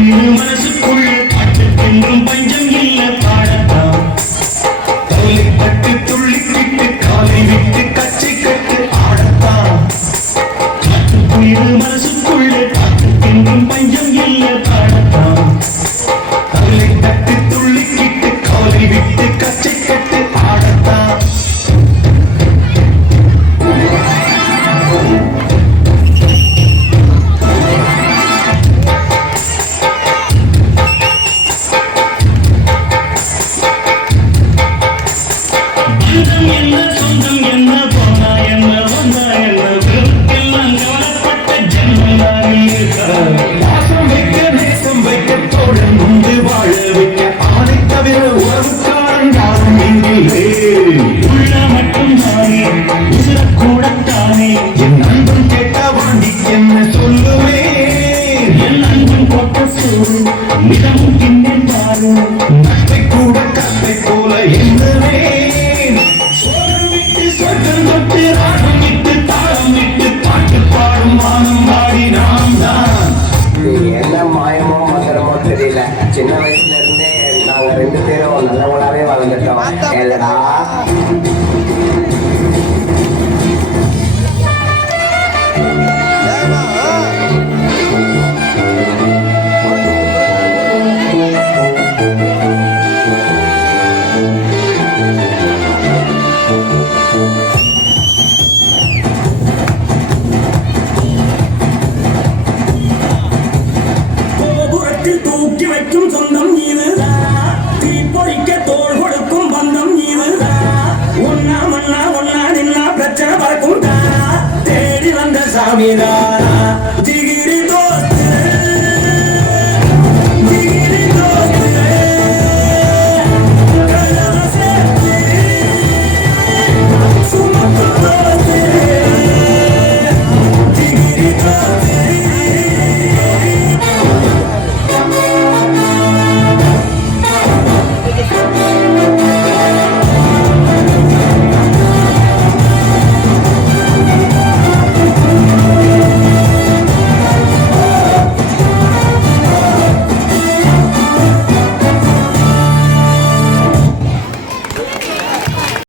மனசுக்குள்ள பாட்டுக்கென்றும் பஞ்சம் இல்ல பாடத்தான் பட்டு துள்ளிக்கிட்டு காலை விட்டு கச்சை கட்டு ஆடத்தான் மனசுக்குள்ள பாட்டுக்கென்றும் பஞ்சம் இல்ல பாடத்தான் காலை தட்டு துள்ளிக்கிட்டு காலை விட்டு கச்சை கட்டு ஆடத்தான் என்ன சொந்தம் என்ன போனா என்ன வந்தா என்ன எல்லாம் கவலைப்பட்ட ஜென்மம் வைக்க நேசம் வைக்க தோழன் முந்து வாழ வைக்க அவனை தவிர உறவுக்காரன் யாரும் இங்கிலே உள்ள மட்டும் தானே உசுரக்கூடத்தானே என் நண்பன் கேட்ட வாண்டி என்ன சொல்லுவேன் என் நண்பன் கொட்ட சோறு மிகவும் தின்னேன் பாரு நட்பை கூட கத்தை போல எந்தவே என்ன மாயமோ மந்திரமோ தெரியல. சின்ன வயசுல இருந்தே நாங்க 2 பேரும் நல்லவங்களாவே வளர்ந்துட்டோம் இல்லடா. தூக்கி வைக்கும் சொந்தம் நீதுதான், தீப்பொறிக்க தோள் கொடுக்கும் பந்தம் நீதுதான். ஒன்னா மண்ணா ஒன்னா நின்னா பிரச்சனை பறக்கும் தேடி வந்த சாமிதானா.